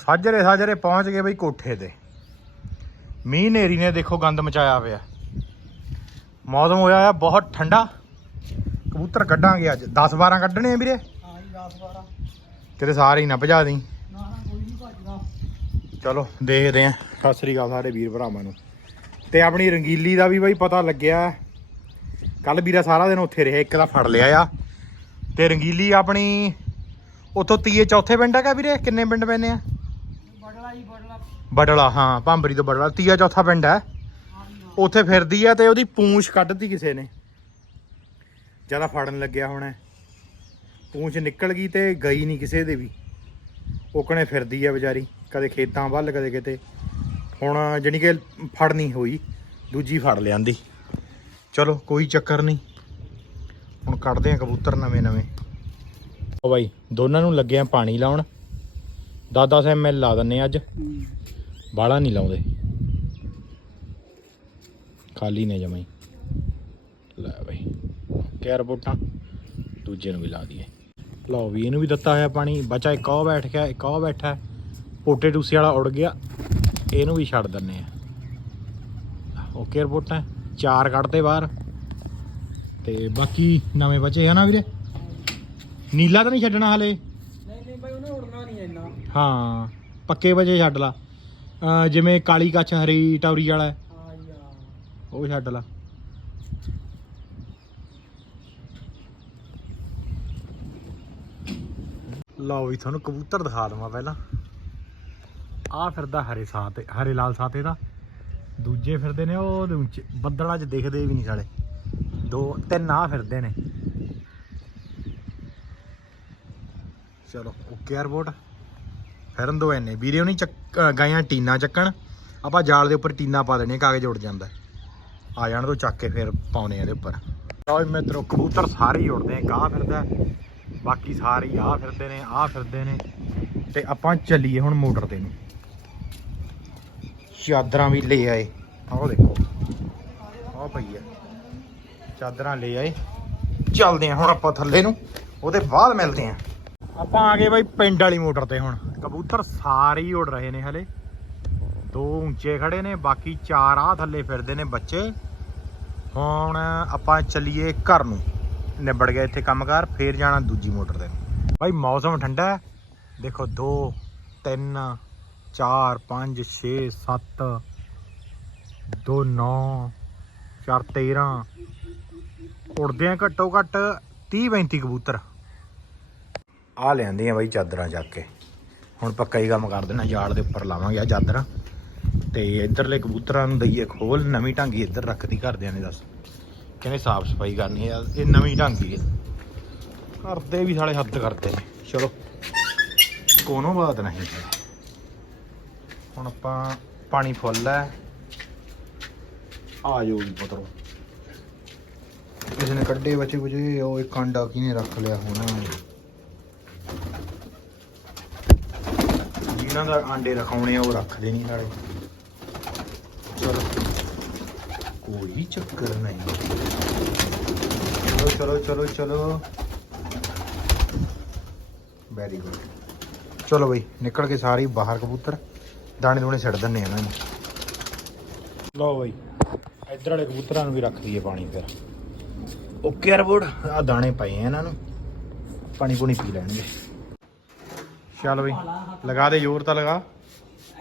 ਸਾਜਰੇ ਸਾਜਰੇ ਪਹੁੰਚ ਗਏ ਬਈ ਕੋਠੇ ਤੇ। ਮੀਂਹ ਨੇਰੀ ਨੇ ਦੇਖੋ ਗੰਦ ਮਚਾਇਆ ਪਿਆ ਮੌਸਮ ਹੋਇਆ ਆ ਬਹੁਤ ਠੰਡਾ। ਕਬੂਤਰ ਕੱਢਾਂਗੇ ਅੱਜ। 10 12 ਕੱਢਣੇ ਆ ਵੀਰੇ? ਹਾਂ ਜੀ 10 12 ਤੇਰੇ ਸਾਰੇ ਹੀ ਨਾ ਭਜਾ ਦੇਈ। ਨਾ ਨਾ ਕੋਈ ਨਹੀਂ ਭੱਜਦਾ ਚਲੋ ਦੇਖਦੇ ਆਂ ਸਤਿ ਸ੍ਰੀ ਅਕਾਲ ਸਾਰੇ ਵੀਰ ਭਰਾਵਾਂ ਨੂੰ। ਤੇ ਆਪਣੀ ਰੰਗੀਲੀ ਦਾ ਵੀ ਬਈ ਪਤਾ ਲੱਗਿਆ। ਕੱਲ ਵੀਰਾ ਸਾਰਾ ਦਿਨ ਉੱਥੇ ਰਿਹਾ ਇੱਕ ਦਾ ਫੜ ਲਿਆ ਆ। ਤੇ ਰੰਗੀਲੀ ਆਪਣੀ ਉੱਥੋਂ ਤੀਏ ਚੌਥੇ ਪਿੰਡ ਹੈਗਾ ਵੀਰੇ? ਕਿੰਨੇ ਪਿੰਡ ਪੈਂਦੇ ਆ? ਬੜਲਾ ਜੀ ਬੜਲਾ। ਬੜਲਾ, ਹਾਂ, ਭਾਂਬਰੀ ਤੋਂ ਬਟਲਾ ਤੀਆ ਚੌਥਾ ਪਿੰਡ ਹੈ। ਉੱਥੇ ਫਿਰਦੀ ਆ ਤੇ ਉਹਦੀ ਪੂੰਛ ਕੱਢਤੀ ਕਿਸੇ ਨੇ। ਜ਼ਿਆਦਾ ਫੜਨ ਲੱਗਿਆ ਹੋਣਾ ਪੂੰਛ ਨਿਕਲ ਗਈ ਤੇ ਗਈ ਨਹੀਂ ਕਿਸੇ ਦੇ ਵੀ। ਉਹਕਣੇ ਫਿਰਦੀ ਆ ਵਿਚਾਰੀ। ਕਦੇ ਖੇਤਾਂ ਵੱਲ, ਕਦੇ ਕਿਤੇ। ਹੁਣ ਜਾਣੀ ਕਿ ਫੜਨੀ ਹੋਈ। ਦੂਜੀ ਫੜ ਲਿਆਂਦੀ। ਚਲੋ, ਕੋਈ ਚੱਕਰ ਨਹੀਂ। ਹੁਣ ਕੱਢਦੇ ਆ ਕਬੂਤਰ ਨਵੇਂ ਨਵੇਂ ਉਹ ਬਾਈ, ਦੋਨਾਂ ਨੂੰ ਲੱਗਿਆ ਪਾਣੀ ਲਾਉਣ। 10-10 ਐਮਐਲ ਲਾ ਦਿੰਨੇ ਅੱਜ। ਬਾਲਾ ਨਹੀਂ ਲਾਉਂਦੇ। ਖਾਲੀ ਨੇ ਜਮਾਈ ਲੈ ਬਈ ਕਿਆ ਰਿਪੋਰਟਾਂ? ਦੂਜੇ ਨੂੰ ਵੀ ਲਾ ਦਈਏ। ਲਓ ਵੀ ਇਹਨੂੰ ਵੀ ਦਿੱਤਾ ਹੋਇਆ ਪਾਣੀ। ਬੱਚਾ ਇੱਕ ਉਹ ਬੈਠ ਗਿਆ ਇੱਕ ਉਹ ਬੈਠਾ। ਪੋਟੇ ਟੂਸੇ ਵਾਲਾ ਉੜ ਗਿਆ। ਇਹਨੂੰ ਵੀ ਛੱਡ ਦਿੰਨੇ ਆ ਓਕੇ ਰਿਪੋਰਟਾਂ। ਚਾਰ ਕੱਢਦੇ ਬਾਹਰ। ਤੇ ਬਾਕੀ ਨਵੇਂ ਬਚੇ ਹਨਾ ਵੀਰੇ? ਨੀਲਾ ਤਾਂ ਨਹੀਂ ਛੱਡਣਾ ਹਲੇ ਨਹੀਂ ਨਹੀਂ ਬਾਈ ਉਹਨੇ ਉੜਨਾ ਨਹੀਂ ਇੰਨਾ ਹਾਂ ਪੱਕੇ ਵਜੇ ਛੱਡ ਲਾ। ਅਹ ਜਿਵੇਂ ਕਾਲੀ ਕੱਛ ਹਰੀ ਟੌਰੀ ਵਾਲਾ ਹੈ, ਹਾਂ ਜੀ ਉਹ ਛੱਡ ਲਾ। ਲਓ ਵੀ ਤੁਹਾਨੂੰ ਕਬੂਤਰ ਦਿਖਾ ਦਵਾਂ ਪਹਿਲਾਂ। ਆ ਫਿਰਦਾ ਹਰੇ ਸਾਹ ਤੇ ਹਰੇ ਲਾਲ ਸਾਹ ਤੇ ਦਾ। ਦੂਜੇ ਫਿਰਦੇ ਨੇ ਉਹ ਉਹਦੇ ਉੱਚੇ ਬੱਦਲਾਂ 'ਚ ਦਿਖਦੇ ਵੀ ਨਹੀਂ ਸਾਲੇ। ਦੋ ਤਿੰਨ ਆ ਫਿਰਦੇ ਨੇ। ਚਲੋ ਓਕੇ 에ਅਰਪੋਰਟ ਫਿਰਨ ਦੋ ਐਨੇ ਵੀਰੇ ਉਹਨੀ ਚੱਕ ਅ, ਗਾਇਆਂ ਟੀਨਾ ਚੱਕਣ। ਆਪਾਂ ਜਾਲ ਦੇ ਉੱਪਰ ਟੀਨਾ ਪਾ ਦੇਣੀ ਕਾਗਜ਼ ਉੜ ਜਾਂਦਾ। ਆ ਜਾਣ ਤੋਂ ਚੱਕ ਕੇ ਫਿਰ ਪਾਉਣੇ ਆ ਇਹਦੇ ਉੱਪਰ। ਲਓ ਮਿੱਤਰੋ ਕਬੂਤਰ ਸਾਰੇ ਹੀ ਉੜਦੇ ਆ ਗਾਹ ਫਿਰਦਾ ਬਾਕੀ ਸਾਰੇ ਹੀ ਆ ਫਿਰਦੇ ਨੇ ਆ ਫਿਰਦੇ ਨੇ। ਤੇ ਆਪਾਂ ਚੱਲੀਏ ਹੁਣ ਮੋਟਰ ਤੇ ਨੂੰ। ਚਾਦਰਾਂ ਵੀ ਲੈ ਆਏ। ਆਹ ਦੇਖੋ। ਆਹ ਪਈ ਆ। ਚਾਦਰਾਂ ਲੈ ਆਏ। ਚੱਲਦੇ ਆ ਹੁਣ ਆਪਾਂ ਥੱਲੇ ਨੂੰ। ਉਹਦੇ ਬਾਅਦ ਮਿਲਦੇ ਆ। ਆਪਾਂ ਆ ਗਏ ਬਾਈ ਪਿੰਡ ਵਾਲੀ ਮੋਟਰ ਤੇ ਹੁਣ। ਕਬੂਤਰ ਸਾਰੇ ਹੀ ਉੜ ਰਹੇ ਨੇ ਹਲੇ। ਦੋ ਉੱਚੇ ਖੜੇ ਨੇ, ਬਾਕੀ ਚਾਰ ਆ ਥੱਲੇ ਫਿਰਦੇ ਨੇ ਬੱਚੇ। ਹੁਣ ਆਪਾਂ ਚੱਲੀਏ ਘਰ ਨੂੰ। ਨਿਬੜ ਗਿਆ ਇੱਥੇ ਕੰਮਕਾਰ, ਫੇਰ ਜਾਣਾ ਦੂਜੀ ਮੋਟਰ ਤੇ। ਬਾਈ ਮੌਸਮ ਠੰਡਾ ਹੈ। ਦੇਖੋ 2 3 4 5 6 7 2 9 4 13 ਉੜਦੇ ਆ ਘੱਟੋ ਘੱਟ 30 35 ਕਬੂਤਰ। ਆ ਲੈਂਦੇ ਆ ਬਾਈ ਚਾਦਰਾਂ ਚੱਕ ਕੇ। ਹੁਣ ਪੱਕਾ ਹੀ ਕੰਮ ਕਰ ਦੇਣਾ, ਯਾਰਡ ਦੇ ਉੱਪਰ ਲਾਵਾਂਗੇ ਆ ਚਾਦਰਾਂ। ਤੇ ਇੱਧਰਲੇ ਕਬੂਤਰਾਂ ਨੂੰ ਦਈਏ ਖੋਲ, ਨਵੀਂ ਢਾਂਗੀ ਇੱਧਰ ਰੱਖਦੀ ਘਰਦਿਆਂ ਨੇ ਦੱਸ। ਕਹਿੰਦੇ ਸਾਫ਼ ਸਫ਼ਾਈ ਕਰਨੀ ਆ, ਇਹ ਨਵੀਂ ਢਾਂਗੀ ਹੈ ਕਰਦੇ ਵੀ ਸਾਲੇ ਹੱਦ ਕਰਦੇ ਨੇ। ਚਲੋ, ਕੋਨੋਂ ਬਾਤ ਨਹੀਂ। ਹੁਣ ਆਪਾਂ ਪਾਣੀ ਫੁੱਲ ਹੈ ਆ ਜਾਓ ਜੀ ਪੁੱਤਰੋ। ਕਿਸੇ ਨੇ ਕੱਢੇ ਬੱਚੇ ਬੁਝੇ ਉਹ ਇੱਕ ਅੰਡਾ ਕਿਹਨੇ ਰੱਖ ਲਿਆ ਹੋਣਾ? ਜਿਨ੍ਹਾਂ ਦਾ ਆਂਡੇ ਰਖਾਉਣੇ ਆ ਉਹ ਰੱਖਦੇ ਨਹੀਂ ਨਾਲੇ। ਚਲੋ। ਕੋਈ ਚੱਕਰ ਨਹੀਂ। ਚਲੋ ਚਲੋ ਚਲੋ ਚਲੋ। ਵੈਰੀ ਗੁੱਡ ਚਲੋ ਬਈ ਨਿਕਲ ਕੇ ਸਾਰੇ ਬਾਹਰ ਕਬੂਤਰ। ਦਾਣੇ ਦੂਣੇ ਛੱਡ ਦਿੰਨੇ ਆ ਇਹਨਾਂ ਨੂੰ। ਲਓ ਬਈ ਇੱਧਰ ਵਾਲੇ ਕਬੂਤਰਾਂ ਨੂੰ ਵੀ ਰੱਖ ਦਈਏ ਪਾਣੀ ਫਿਰ। ਓਕੇ ਰਬੋੜ ਆ ਦਾਣੇ ਪਏ ਆ ਇਹਨਾਂ ਨੂੰ। ਪਾਣੀ ਪੂਣੀ ਪੀ ਲੈਣਗੇ। ਚੱਲ ਬਈ ਲਗਾ ਦੇ ਜ਼ੋਰ ਤਾਂ ਲਗਾ।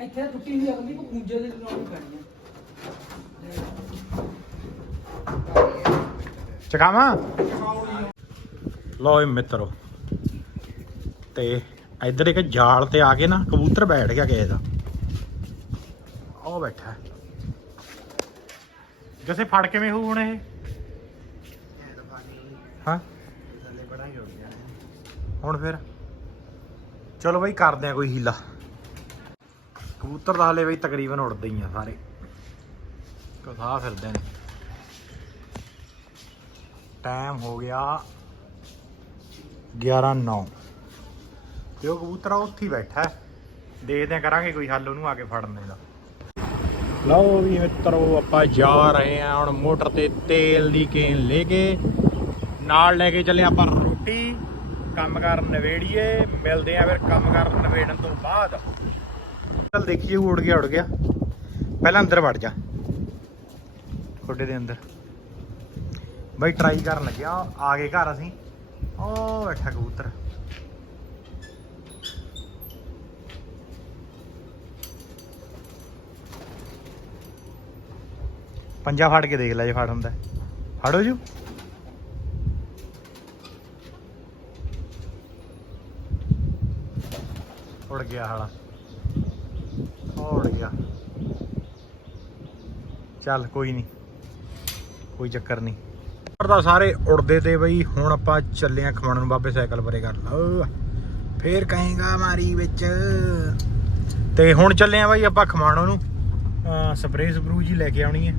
ਇੱਥੇ ਟੁੱਟੀ ਹੋਈ ਅਗਲੀ ਕੋ ਖੂੰਜੇ ਦੇ ਲਾਉਣੀ ਪੈਣੀ ਚਕਾਵਾਂ ਲਓ ਜੀ ਮਿੱਤਰੋ ਤੇ ਇੱਧਰ ਇੱਕ ਜਾਲ ਤੇ ਆ ਕੇ ਨਾ ਕਬੂਤਰ ਬੈਠ ਗਿਆ ਕਿਸੇ ਦਾ। ਉਹ ਬੈਠਾ। ਜਿਵੇਂ ਫੜ ਕਿਵੇਂ ਹੋਊ ਹੁਣ ਇਹ? ਹਾਂ? ਹੁਣ ਫਿਰ? ਚਲੋ ਬਈ ਕਰਦੇ ਆ ਕੋਈ ਹੀਲਾ। ਕਬੂਤਰ ਤਾਂ ਹਲੇ ਬਈ ਤਕਰੀਬਨ ਉੜਦੇ ਹੀ ਆ ਸਾਰੇ। ਕਥਾ ਫਿਰਦੇ ਨੇ। ਟਾਈਮ ਹੋ ਗਿਆ 11:09 ਤੇ ਉਹ ਕਬੂਤਰ ਉੱਥੇ ਹੀ ਬੈਠਾ ਹੈ। ਦੇਖਦੇ ਆ ਕਰਾਂਗੇ ਕੋਈ ਹੱਲ ਉਹਨੂੰ ਆ ਕੇ ਫੜਨੇ ਦਾ। ਲਓ ਵੀ ਮਿੱਤਰੋ, ਆਪਾਂ ਜਾ ਰਹੇ ਆ ਹੁਣ ਮੋਟਰ ਤੇ ਤੇਲ ਦੀ ਕੇਨ ਲੈ ਕੇ। ਨਾਲ ਲੈ ਕੇ ਚੱਲੇ ਆਪਾਂ ਰੋਟੀ। ਕੰਮ ਕਰਨ ਨਵੇੜੀਏ, ਮਿਲਦੇ ਆ ਫਿਰ ਕੰਮ ਨਵੇੜਨ ਤੋਂ ਬਾਅਦ। ਚੱਲ ਦੇਖੀਏ, ਉੜ ਗਿਆ ਉੜ ਗਿਆ। ਪਹਿਲਾਂ ਅੰਦਰ ਵੜ ਜਾ। ਖੋਡੇ ਦੇ ਅੰਦਰ। ਬਈ ਟਰਾਈ ਕਰਨ ਲੱਗਿਆ ਆ ਗਏ ਘਰ ਅਸੀਂ। ਉਹ ਬੈਠਾ ਕਬੂਤਰ। ਪੰਜਾ ਫੜ ਕੇ ਦੇਖ ਲੈ ਜੇ ਫੜ ਹੁੰਦਾ। ਫੜੋ ਜੂ। ਉੜ ਗਿਆ ਹਾਲਾ ਉੜ ਗਿਆ। ਚੱਲ ਕੋਈ ਨਹੀਂ ਕੋਈ ਚੱਕਰ ਨਹੀਂ ਤਾਂ ਸਾਰੇ ਉੜਦੇ ਤੇ ਬਈ, ਹੁਣ ਆਪਾਂ ਚੱਲੇ ਆ ਖਵਾਉਣ ਨੂੰ, ਬਾਬੇ ਸਾਈਕਲ ਪਰੇ ਕਰ ਲਓ ਫੇਰ ਕਹੇਗਾ ਮਾਰੀ ਵਿੱਚ। ਤੇ ਹੁਣ ਚੱਲੇ ਆ ਬਾਈ ਆਪਾਂ ਖਮਾਣੋ ਨੂੰ। ਸਪਰੇਅ ਸਪਰੂ ਜੀ ਲੈ ਕੇ ਆਉਣੀ ਹੈ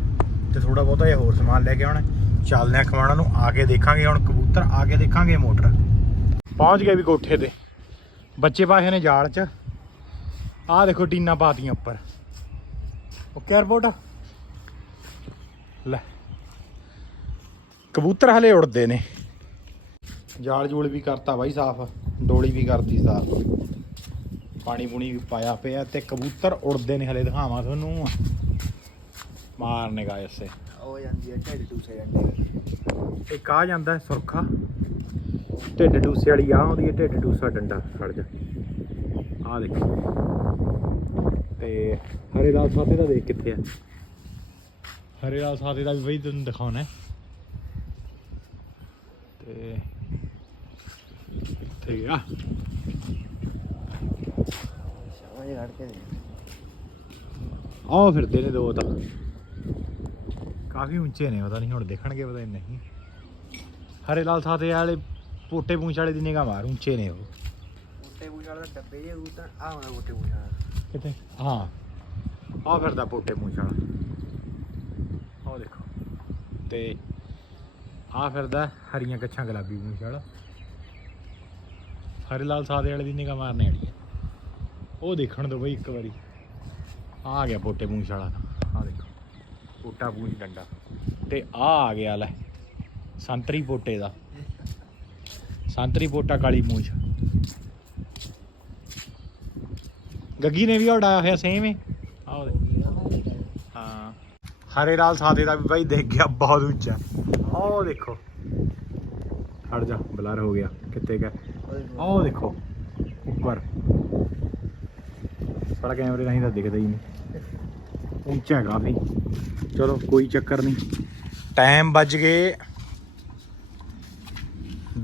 ਤੇ ਥੋੜਾ ਬਹੁਤਾ ਜਿਹਾ ਹੋਰ ਸਮਾਨ ਲੈ ਕੇ ਆਉਣਾ। ਚੱਲਦੇ ਆ ਖਮਾਣੋ ਨੂੰ। ਆ ਕੇ ਦੇਖਾਂਗੇ ਹੁਣ ਕਬੂਤਰ, ਆ ਕੇ ਦੇਖਾਂਗੇ ਮੋਟਰ। ਪਹੁੰਚ ਗਏ ਵੀ ਕੋਠੇ ਤੇ। ਬੱਚੇ ਪਾਏ ਨੇ ਜਾਲ 'ਚ। ਆਹ ਦੇਖੋ ਟੀਨਾ ਪਾਤੀਆਂ ਉੱਪਰ। ਓਕੇ 에어ਪੋਰਟ ਲੈ। ਕਬੂਤਰ ਹਲੇ ਉੜਦੇ ਨੇ। ਜਾਲ ਜੂਲ ਵੀ ਕਰਤਾ ਬਾਈ ਸਾਫ਼। ਡੋਲੀ ਵੀ ਕਰਤੀ ਸਾਫ਼। ਪਾਣੀ ਪੂਣੀ ਵੀ ਪਾਇਆ ਪਿਆ ਤੇ ਕਬੂਤਰ ਉੜਦੇ ਨੇ ਹਲੇ ਦਿਖਾਵਾਂ ਤੁਹਾਨੂੰ। ਮਾਰਨੇ ਗਾ ਇਸੇ। ਹੋ ਜਾਂਦੀ ਹੈ ਢਿੱਡ ਟੂਸੇ ਜਾਂਦੇ ਇੱਕ ਆ ਜਾਂਦਾ ਸੁਰਖਾ। ਢਿੱਡ ਡੂਸੇ ਵਾਲੀ ਆ ਆਉਂਦੀ ਹੈ ਢਿੱਡ ਡੂਸਾ ਡੰਡਾ ਖੜ ਜਾ। ਆ ਦੇਖ। ਤੇ ਹਰੇ ਲਾਲ ਸਾਤੇ ਦਾ ਦੇਖ ਕਿੱਥੇ ਆ। ਹਰੇ ਲਾਲ ਸਾਤੇ ਦਾ ਵੀ ਬਈ ਤੈਨੂੰ ਦਿਖਾਉਣਾ। ਹੈ। ਤੇ ਇੱਥੇ ਗਿਆ ਸ਼ਾਬਾਸ਼ ਕੱਢ ਕੇ ਆਹ ਫਿਰਦੇ ਨੇ ਦੋ ਤਾਂ। ਕਾਫੀ ਉੱਚੇ ਨੇ, ਪਤਾ ਨਹੀਂ ਹੁਣ ਦੇਖਣਗੇ, ਪਤਾ ਨਹੀਂ। ਹਰੇ ਲਾਲ ਸਾਤੇ ਵਾਲੇ ਪੋਟੇ ਪੂੰਛ ਵਾਲੇ ਦੀ ਨਿਗਾਹ ਮਾਰ ਉੱਚੇ ਨੇ ਉਹ। ਮੋਟੇ ਬੂਝ ਵਾਲਾ ਡੱਬੇ ਜੇ ਰੂਤ ਆ ਹੋਣਾ ਮੋਟੇ ਬੂਝ ਵਾਲਾ। ਕਿੱਥੇ? ਹਾਂ। ਆ ਫਿਰਦਾ ਪੋਟੇ ਪੂੰਛ ਵਾਲਾ। ਆਹ ਦੇਖੋ। ਤੇ ਆ ਫਿਰਦਾ ਹਰੀਆਂ ਕੱਛਾਂ ਗੁਲਾਬੀ ਪੂੰਛ ਵਾਲਾ। ਹਰੇ ਲਾਲ ਸਾਦੇ ਵਾਲੇ ਦੀ ਨਿਗਾਹ ਮਾਰਨੇ ਵਾਲੀ ਹੈ। ਉਹ ਦੇਖਣ ਦੋ ਬਈ ਇੱਕ ਵਾਰੀ। ਆ ਗਿਆ ਪੋਟੇ ਪੂੰਛ ਵਾਲਾ ਆ ਦੇਖੋ। ਪੋਟਾ ਪੂੰਛ ਡੰਡਾ। ਤੇ ਆ ਆ ਗਿਆ ਲੈ ਸੰਤਰੀ ਪੋਟੇ ਦਾ। ਸੰਤਰੀ ਪੋਟਾ ਕਾਲੀ ਪੂੰਛ ਗੱਗੀ ਨੇ ਵੀ ਉਡਾਇਆ ਹੋਇਆ ਸੇਮ ਹੀ। ਆਹ ਦੇ ਹਾਂ। ਹਰੇ ਲਾਲ ਸਾਦੇ ਦਾ ਵੀ ਬਾਈ ਦੇਖ ਗਿਆ, ਬਹੁਤ ਉੱਚਾ। ਆਹ ਦੇਖੋ। ਹਟ ਜਾ, ਬਲਰ ਹੋ ਗਿਆ, ਕਿੱਥੇ ਗਿਆ? ਆਹ ਦੇਖੋ, ਉੱਪਰ। ਸਾਡਾ ਕੈਮਰੇ ਰਾਹੀਂ ਤਾਂ ਦਿਖਦਾ ਹੀ ਨਹੀਂ। ਉੱਚਾ ਹੈ ਕਾਫੀ ਚਲੋ, ਕੋਈ ਚੱਕਰ ਨਹੀਂ। ਟਾਈਮ ਵੱਜ ਗਏ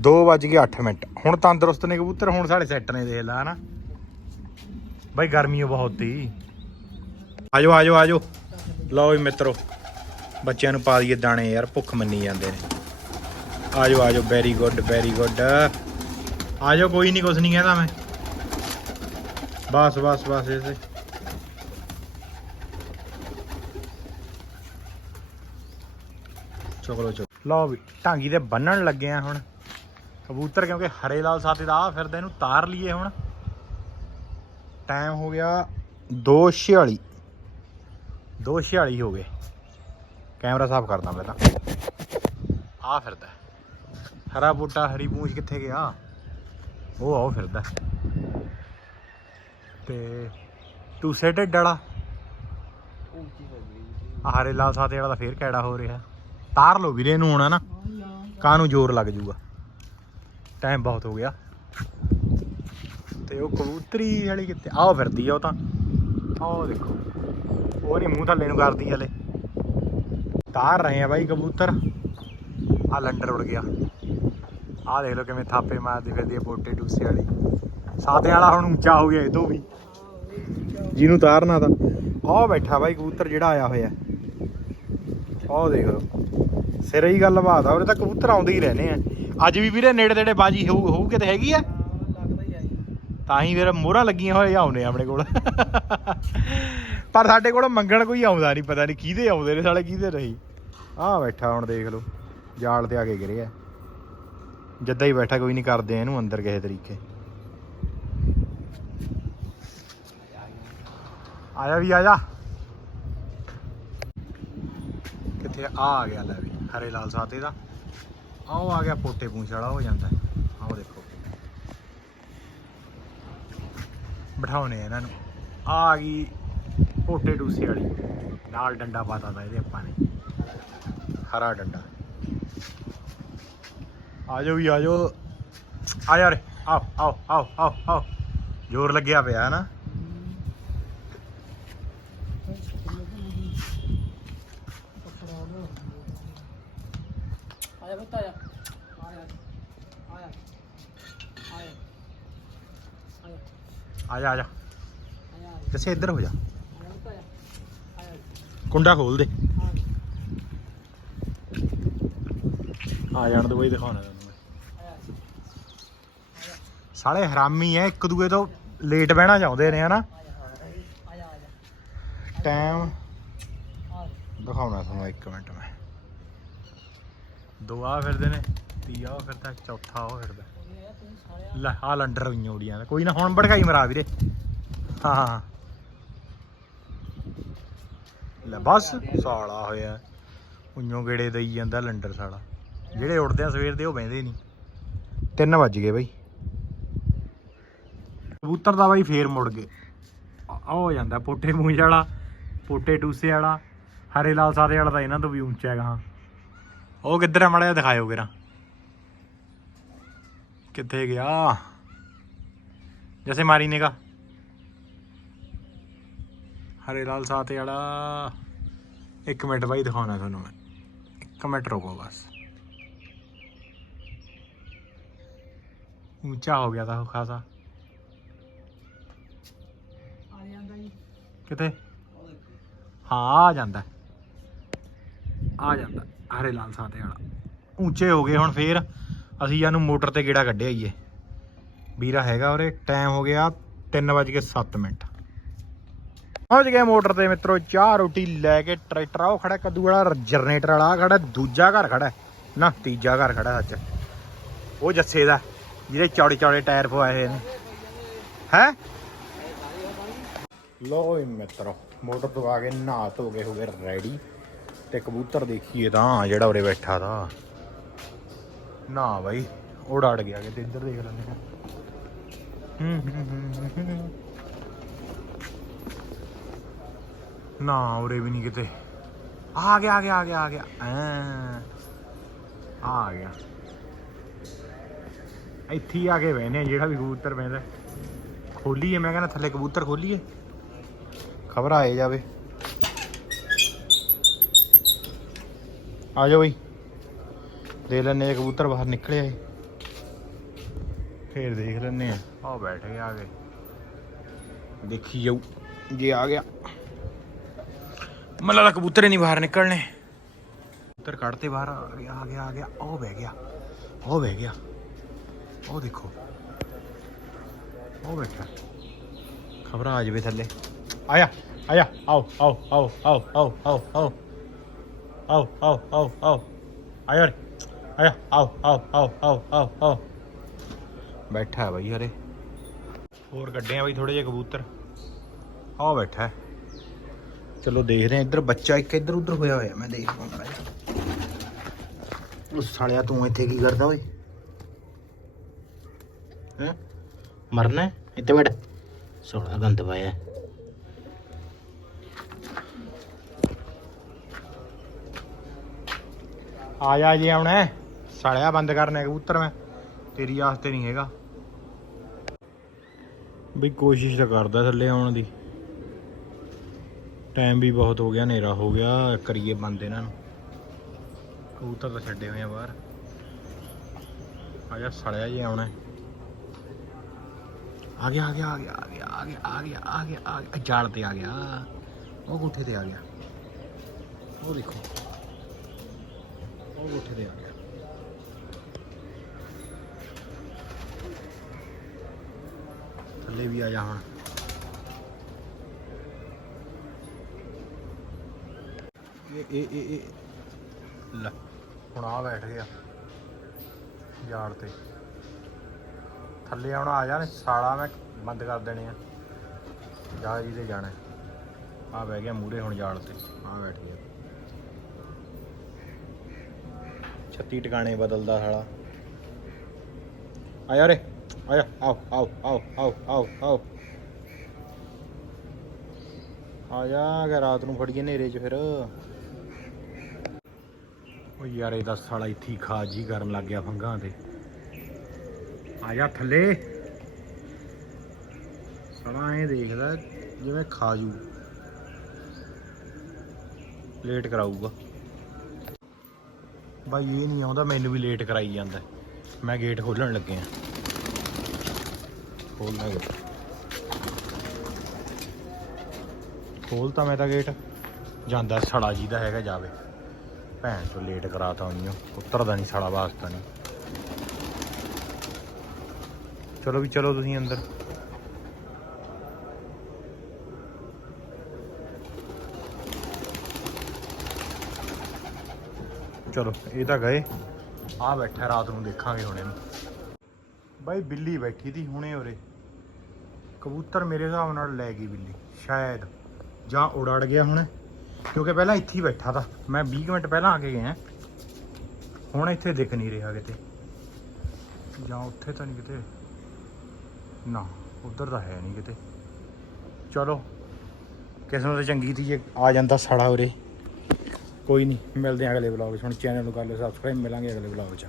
2 ਵੱਜ ਗਏ 8 ਮਿੰਟ। ਹੁਣ ਤੰਦਰੁਸਤ ਨੇ ਕਬੂਤਰ, ਹੁਣ ਸਾਡੇ ਸੈੱਟ ਨੇ ਦੇਖ ਲਾ, ਹਨਾ। ਬਾਈ ਗਰਮੀ ਓ ਬਹੁਤ ਤੀ। ਆਜੋ ਆਜੋ ਆਜੋ। ਲਓ ਵੀ ਮਿੱਤਰੋ, ਬੱਚਿਆਂ ਨੂੰ ਪਾ ਦਈਏ ਦਾਣੇ ਯਾਰ, ਭੁੱਖ ਮੰਨੀ ਜਾਂਦੇ ਨੇ। ਆਜੋ ਆਜੋ ਵੈਰੀ ਗੁੱਡ ਵੈਰੀ ਗੁੱਡ ਆਜੋ, ਕੋਈ ਨਹੀਂ ਕੁਛ ਨਹੀਂ ਕਹਿੰਦਾ ਮੈਂ। ਬਸ ਬਸ ਬਸ, ਇਸੇ। ਚਲੋ ਚਲੋ ਲਓ ਵੀ, ਢਾਂਗੀ ਤੇ ਬੰਨਣ ਲੱਗੇ ਆ ਹੁਣ। ਕਬੂਤਰ ਕਿਉਂਕਿ ਹਰੇ ਲਾਲ ਸਾਤੇ ਦਾ ਆ ਫਿਰਦਾ ਇਹਨੂੰ ਤਾਰ ਲਈਏ ਹੁਣ। ਟਾਈਮ ਹੋ ਗਿਆ 2:46 2:46 ਹੋ ਗਏ। ਕੈਮਰਾ ਸਾਫ਼ ਕਰਦਾ ਪਹਿਲਾਂ ਆ ਫਿਰਦਾ। ਹਰਾ ਬੂਟਾ ਹਰੀ ਪੂੰਛ ਕਿੱਥੇ ਗਿਆ? ਉਹ ਆਉ ਫਿਰਦਾ। ਤੇ ਟੂਸੇ ਢਿੱਡ ਵਾਲਾ। ਹਰੇ ਲਾਲ ਸਾਤੇ ਵਾਲਾ ਫੇਰ ਕੈੜਾ ਹੋ ਰਿਹਾ। ਤਾਰ ਲੋ ਵੀਰੇ ਇਹਨੂੰ ਹੁਣ ਨਾ? ਕਾਹਨੂੰ ਜ਼ੋਰ ਲੱਗ ਜੂਗਾ? ਟਾਈਮ ਬਹੁਤ ਹੋ ਗਿਆ। ਤੇ ਉਹ ਕਬੂਤਰੀ ਵਾਲੀ ਕਿੱਥੇ? ਆਹ ਫਿਰਦੀ ਆ ਉਹ ਤਾਂ। ਆਹ ਦੇਖੋ। ਉਹ ਨਹੀਂ ਮੂੰਹ ਥੱਲੇ ਨੂੰ ਕਰਦੀ ਹਲੇ। ਤਾਰ ਰਹੇ ਆ ਬਾਈ ਕਬੂਤਰ। ਆ ਲੰਡਰ ਉੜ ਗਿਆ। ਆਹ ਦੇਖ ਲਓ ਕਿਵੇਂ ਥਾਪੇ ਮਾਰਦੀ ਫਿਰਦੀ ਆ ਪੋਟੇ ਟੂਸੇ ਵਾਲੀ। ਸਾਤੇ ਵਾਲਾ ਹੁਣ ਉੱਚਾ ਹੋ ਗਿਆ ਇਹ ਵੀ। ਜਿਹਨੂੰ ਤਾਰਨਾ ਤਾਂ। ਆਹ ਬੈਠਾ ਬਾਈ ਕਬੂਤਰ ਜਿਹੜਾ ਆਇਆ ਹੋਇਆ। ਆਹ ਦੇਖ ਲਓ। ਸਿਰੇ ਹੀ ਗੱਲ ਬਾਤ ਆ, ਉਹਦੇ ਤਾਂ ਕਬੂਤਰ ਆਉਂਦੇ ਹੀ ਰਹਿੰਦੇ ਆ। ਅੱਜ ਵੀ ਵੀਰੇ ਨੇੜੇ ਤੇੜੇ ਬਾਜੀ ਹੋਊ ਹੋਊ ਕਿਤੇ ਹੈਗੀ ਆ? ਤਾਂ ਹੀ ਫਿਰ ਮੋਹਰਾਂ ਲੱਗੀਆਂ ਹੋਏ ਆਉਨੇ ਆਪਣੇ ਕੋਲ। ਪਰ ਸਾਡੇ ਕੋਲ ਮੰਗਣ ਕੋਈ ਆਉਂਦਾ ਨਹੀਂ, ਪਤਾ ਨਹੀਂ ਕਿਹਦੇ ਆਉਂਦੇ ਨੇ ਸਾਲੇ, ਕਿਹਦੇ ਨਹੀਂ। ਆਹ ਬੈਠਾ ਹੁਣ ਦੇਖ ਲਓ, ਜਾਲ ਤੇ ਆ ਕੇ ਗਿਰਿਆ। ਜਿੱਦਾਂ ਹੀ ਬੈਠਾ, ਕੋਈ ਨਹੀਂ ਕਰਦੇ ਇਹਨੂੰ ਅੰਦਰ ਕਿਸੇ ਤਰੀਕੇ। ਆਇਆ ਵੀ ਆ ਜਾ ਕਿੱਥੇ ਆ? ਆ ਗਿਆ ਲੈ ਵੀ, ਹਰੇ ਲਾਲ ਸਾਤੇ ਦਾ। ਆਹ ਆ ਗਿਆ ਪੋਟੇ ਪੂੰਛ ਵਾਲਾ, ਹੋ ਜਾਂਦਾ। ਆਹ ਦੇਖੋ। ਬਿਠਾਉਣੇ ਆ ਇਹਨਾਂ ਨੂੰ। ਆ ਗਈ ਪੋਟੇ ਡੂਸੇ ਵਾਲੀ। ਨਾਲ ਡੰਡਾ ਪਾਤਾ ਤਾ ਇਹਦੇ ਆਪਾਂ ਨੇ। ਹਰਾ ਡੰਡਾ। ਆ ਜਾਓ ਵੀ, ਆ ਜਾਓ। ਆ ਯਾਰ, ਆਓ ਆਓ ਆਓ ਆਓ ਆਓ। ਜ਼ੋਰ ਲੱਗਿਆ ਪਿਆ ਹੈ ਨਾ। ਆਇਆ ਬੱਤਾ ਆਇਆ। ਆਇਆ। ਆਇਆ। ਆਇਆ। ਆ ਜਾ ਆ ਜਾ ਆਇਆ ਕਿਸੇ ਇੱਧਰ ਹੋ ਜਾ। ਆਇਆ ਬੱਤਾ ਆਇਆ। ਆਇਆ। ਕੁੰਡਾ ਖੋਲ ਦੇ। ਆ ਜਾਣ ਦੋ ਬਈ ਦਿਖਾਉਣਾ ਤੈਨੂੰ ਮੈਂ। ਆਇਆ। ਸਾਲੇ ਹਰਾਮੀ ਐ ਇੱਕ ਦੂਏ ਤੋਂ ਲੇਟ ਬਹਿਣਾ ਚਾਹੁੰਦੇ ਨੇ ਹਨਾ? ਆਇਆ। ਆਇਆ ਟਾਈਮ ਆਇਆ। ਦਿਖਾਉਣਾ ਤੁਹਾਨੂੰ ਇੱਕ ਮਿੰਟ ਮੈਂ। ਦੋ ਆ ਫਿਰਦੇ ਨੇ, ਤੀਆ ਉਹ ਫਿਰਦਾ, ਚੌਥਾ ਉਹ ਫਿਰਦਾ। ਲੈ ਆ ਲੰਡਰ ਹੋਈਆਂ ਉੜੀਆਂ ਕੋਈ ਨਾ, ਹੁਣ ਭੜਕਾਈ ਮਰਾ ਵੀਰੇ। ਹਾਂ ਲੈ ਬਸ, ਸਾਲਾ ਹੋਇਆ। ਉਈਓ ਗੇੜੇ ਦਈ ਜਾਂਦਾ ਲੰਡਰ ਸਾਲਾ। ਜਿਹੜੇ ਉੜਦੇ ਆ ਸਵੇਰ ਦੇ, ਉਹ ਬਹਿੰਦੇ ਨਹੀਂ। 3 ਵੱਜ ਗਏ ਬਈ। ਕਬੂਤਰ ਦਾ ਬਾਈ ਫੇਰ ਮੁੜ ਗਏ। ਆ ਹੋ ਜਾਂਦਾ, ਪੋਟੇ ਮੂੰਹ ਵਾਲਾ, ਪੋਟੇ ਟੂਸੇ ਵਾਲਾ। ਹਰੇ ਲਾਲ ਸਾਦੇ ਵਾਲਾ ਤਾਂ ਇਹਨਾਂ ਤੋਂ ਵੀ ਉੱਚਾ ਹੈਗਾ, ਹਾਂ। ਉਹ ਕਿੱਧਰ ਆ ਮੜਿਆ ਦਿਖਾਇਓ ਕਿਰਾ ਕਿੱਥੇ ਗਿਆ जैसे मारी ने का हरे लाल साथ यारा एक मिनट भाई दिखाना थोनों मैं एक मिनट रुको बस ऊंचा हो गया था खासा कितने हाँ आ जाता आ जाता ਹਰੇ ਲਾਲ ਸਾਤੇ ਵਾਲਾ। ਉੱਚੇ ਹੋ ਗਏ ਹੁਣ ਫੇਰ, ਅਸੀਂ ਇਹਨੂੰ ਮੋਟਰ ਤੇ ਗੇੜਾ ਕੱਢਿਆ ਈਏ ਵੀਰਾ ਹੈਗਾ ਉਰੇ ਟਾਈਮ ਹੋ ਗਿਆ 3:07 ਮਿੰਟ। ਪਹੁੰਚ ਗਏ ਮੋਟਰ ਤੇ ਮਿੱਤਰੋ, ਚਾਹ ਰੋਟੀ ਲੈ ਕੇ ਟਰੈਕਟਰ ਆ ਉਹ ਖੜਾ ਕੱਦੂ ਵਾਲਾ, ਜਨਰੇਟਰ ਵਾਲਾ ਖੜਾ, ਦੂਜਾ ਘਰ ਖੜਾ। ਨਾ, ਤੀਜਾ ਘਰ ਖੜਾ ਸੱਚ। ਉਹ ਜੱਸੇ ਦਾ ਜਿਹੜੇ ਚੌੜੇ ਚੌੜੇ ਟਾਇਰ ਪਵਾਏ ਹੋਏ ਨੇ। ਹੈ? ਲੋ ਮਿੱਤਰੋ, ਮੋਟਰ ਤੋਂ ਆ ਕੇ ਨਹਾ ਧੋ ਕੇ ਹੋ ਗਏ ਰੈਡੀ ਤੇ ਕਬੂਤਰ ਦੇਖੀਏ ਤਾਂ, ਜਿਹੜਾ ਉਰੇ ਬੈਠਾ ਦਾ ਨਾ ਬਾਈ, ਉਹ ਡੜ ਗਿਆ ਕਿ ਇੱਧਰ ਦੇਖ ਲੈਂਦੇ ਹਾਂ। ਨਾ ਉਰੇ ਵੀ ਨਹੀਂ ਕਿਤੇ। ਆ ਗਿਆ ਆ ਗਿਆ ਆ ਗਿਆ ਆ ਗਿਆ। ਐਂ। ਆ ਗਿਆ। ਇੱਥੇ ਹੀ ਆ ਕੇ ਬਹਿਨੇ ਜਿਹੜਾ ਵੀ ਕਬੂਤਰ ਬਹਿੰਦਾ। ਖੋਲੀਏ, ਮੈਂ ਕਹਿੰਦਾ ਥੱਲੇ ਕਬੂਤਰ ਖੋਲੀਏ। ਖਬਰ ਆਏ ਜਾਵੇ। ਆ ਜਾਓ ਬਈ। ਦੇਖ ਲੈਨੇ ਕਬੂਤਰ ਬਾਹਰ ਨਿਕਲੇ ਆਏ ਫੇਰ ਦੇਖ ਲੈਨੇ ਆ। ਆ ਬੈਠ ਗਏ ਆ ਗਏ ਦੇਖੀ ਜਾਊ ਜੇ ਆ ਗਿਆ। ਮੱਲਾ ਦਾ ਕਬੂਤਰ ਹੀ ਨਹੀਂ ਬਾਹਰ ਨਿਕਲਣੇ। ਕਬੂਤਰ ਕੱਢਤੇ ਬਾਹਰ ਆ ਗਿਆ ਆ ਗਿਆ ਆ ਗਿਆ ਉਹ ਬਹਿ ਗਿਆ ਉਹ ਬਹਿ ਗਿਆ। ਉਹ ਦੇਖੋ ਉਹ ਬੈਠਾ। ਖਬਰ ਆ ਜਾਵੇ ਥੱਲੇ। ਆਇਆ ਆਇਆ ਆਓ ਆਓ ਆਓ ਆਓ ਆਓ ਆਓ। 아우 아우 아우 아우 아야리 아야 아우 아우 아우 아우 아우 아우 ਬੈਠਾ ਬਈ ਹਰੇ। ਹੋਰ ਕੱਢਿਆ ਬਈ ਥੋੜੇ ਜਿਹੇ ਕਬੂਤਰ। ਆ ਬੈਠਾ ਚਲੋ ਦੇਖਦੇ ਆ ਇੱਧਰ ਬੱਚਾ ਇੱਕ ਇੱਧਰ ਉੱਧਰ ਹੋਇਆ ਹੋਇਆ ਮੈਂ ਦੇਖ ਪਾਉਂਦਾ ਉਹ ਸਾਲਿਆ ਤੂੰ ਇੱਥੇ ਕੀ ਕਰਦਾ ਓਏ? ਹੈ? ਮਰਨਾ ਇੱਥੇ ਬੈਠ। ਸੋਹਣਾ ਗੰਦ ਪਾਇਆ ਆ ਜਾ ਜੇ ਆਉਣਾ ਸਾਲਿਆ ਬੰਦ ਕਰਨਾ ਕਬੂਤਰ ਮੈਂ। ਤੇਰੀ ਆਸ ਨਹੀਂ ਹੈਗਾ। ਬਈ ਕੋਸ਼ਿਸ਼ ਤਾਂ ਕਰਦਾ ਥੱਲੇ ਆਉਣ ਦੀ। ਟਾਈਮ ਵੀ ਬਹੁਤ ਹੋ ਗਿਆ, ਹਨੇਰਾ ਹੋ ਗਿਆ, ਕਰੀਏ ਬੰਦ ਇਹਨਾਂ ਨੂੰ। ਕਬੂਤਰ ਤਾਂ ਛੱਡੇ ਹੋਏ ਆ ਬਾਹਰ। ਆ ਜਾ ਸੜਿਆ ਜੇ ਆਉਣਾ ਆ ਗਿਆ ਆ ਗਿਆ ਆ ਗਿਆ ਆ ਗਿਆ ਆ ਗਿਆ ਆ ਗਿਆ ਆ ਗਿਆ ਆ ਗਿਆ। ਜਾਲ ਤੇ ਆ ਗਿਆ। ਉਹ ਗੁੱਠੇ ਤੇ ਆ ਗਿਆ। ਉਹ ਦੇਖੋ। ਉਹ ਗੁੱਠੇ ਤੇ ਆ ਗਿਆ। ਥੱਲੇ ਵੀ ਆ ਜਾ ਹੁਣ। ਇਹ ਇਹ ਇਹ ਇਹ। ਲੈ, ਹੁਣ ਆ ਬੈਠ ਗਿਆ। ਯਾਰ ਤੇ। ਥੱਲੇ ਆਉਣਾ ਆ ਜਾਣ ਸਾਲਾ ਮੈਂ ਬੰਦ ਕਰ ਦੇਣੇ ਆ। ਜਾ ਜੀ ਤੇ ਜਾਣਾ। ਆ ਬਹਿ ਗਿਆ ਮੂਰੇ ਹੁਣ ਜਾਲ ਤੇ। ਆ ਬੈਠ ਗਿਆ। ਛੱਤੀ ਟਿਕਾਣੇ ਬਦਲਦਾ ਸਾਲਾ। ਆ ਯਾਰੇ ਆਇਆ ਆਓ ਆਓ ਆਓ ਆਓ ਆਓ ਆਓ। ਆ ਜਾ ਕਿ ਰਾਤ ਨੂੰ ਫੜੀਏ ਨੇਰੇ 'ਚ ਫਿਰ। ਉਹ ਯਾਰ, ਇਹਦਾ ਸਾਲਾ ਇੱਥੇ ਹੀ ਖਾਜ ਜੀ ਕਰਨ ਲੱਗ ਗਿਆ ਫੰਗਾਂ ਤੇ। ਆ ਜਾ ਥੱਲੇ। ਸਾਲਾ ਐਂ ਦੇਖਦਾ ਜਿਵੇਂ ਖਾਜੂ। ਲੇਟ ਕਰਾਊਗਾ। ਬਾਈ, ਇਹ ਨਹੀਂ ਆਉਂਦਾ, ਮੈਨੂੰ ਵੀ ਲੇਟ ਕਰਾਈ ਜਾਂਦਾ। ਮੈਂ ਗੇਟ ਖੋਲਣ ਲੱਗਿਆ ਖੋਲਣਾ ਖੋਲ ਖੋਲਤਾ ਮੈਂ ਤਾਂ ਗੇਟ ਜਾਂਦਾ ਸੜਾ ਜੀ ਦਾ ਹੈਗਾ ਜਾਵੇ। ਭੈਣ ਤੋਂ ਲੇਟ ਕਰਾਤਾ ਉਹਨੂੰ। ਉੱਤਰਦਾ ਨਹੀਂ, ਸੜਾ ਵਾਸਤਾ ਨਹੀਂ। ਚਲੋ ਵੀ ਚਲੋ ਤੁਸੀਂ ਅੰਦਰ। ਚਲੋ, ਇਹ ਤਾਂ ਗਏ। ਆ ਬੈਠਾ ਰਾਤ ਨੂੰ, ਦੇਖਾਂਗੇ ਹੁਣ ਇਹਨੂੰ। ਬਾਈ, ਬਿੱਲੀ ਬੈਠੀ ਤੀ ਹੁਣੇ ਉਰੇ। ਕਬੂਤਰ ਮੇਰੇ ਹਿਸਾਬ ਨਾਲ ਲੈ ਗਈ ਬਿੱਲੀ, ਸ਼ਾਇਦ। ਜਾਂ ਉੜ ਗਿਆ ਹੁਣ। ਕਿਉਂਕਿ ਪਹਿਲਾਂ ਇੱਥੇ ਹੀ ਬੈਠਾ ਤਾ। ਮੈਂ 20 ਕੁ ਮਿੰਟ ਪਹਿਲਾਂ ਆ ਕੇ ਗਿਆ। ਹੁਣ ਇੱਥੇ ਦਿਖ ਨਹੀਂ ਰਿਹਾ ਕਿਤੇ। ਜਾਂ ਉੱਥੇ ਤਾਂ ਨਹੀਂ ਕਿਤੇ। ਨਾ, ਉਧਰ ਤਾਂ ਹੈ ਨਹੀਂ ਕਿਤੇ। ਚਲੋ, ਕਿਸਮਤ ਚੰਗੀ ਤੀ ਜੇ ਆ ਜਾਂਦਾ ਸੜਾ ਉਰੇ। ਕੋਈ ਨਹੀਂ। ਮਿਲਦੇ ਹਾਂ ਅਗਲੇ ਵਲੌਗ 'ਚ। ਹੁਣ ਚੈਨਲ ਨੂੰ ਕਰ ਲਿਓ ਸਬਸਕ੍ਰਾਈਬ ਮਿਲਾਂਗੇ ਅਗਲੇ ਵਲੌਗ 'ਚ।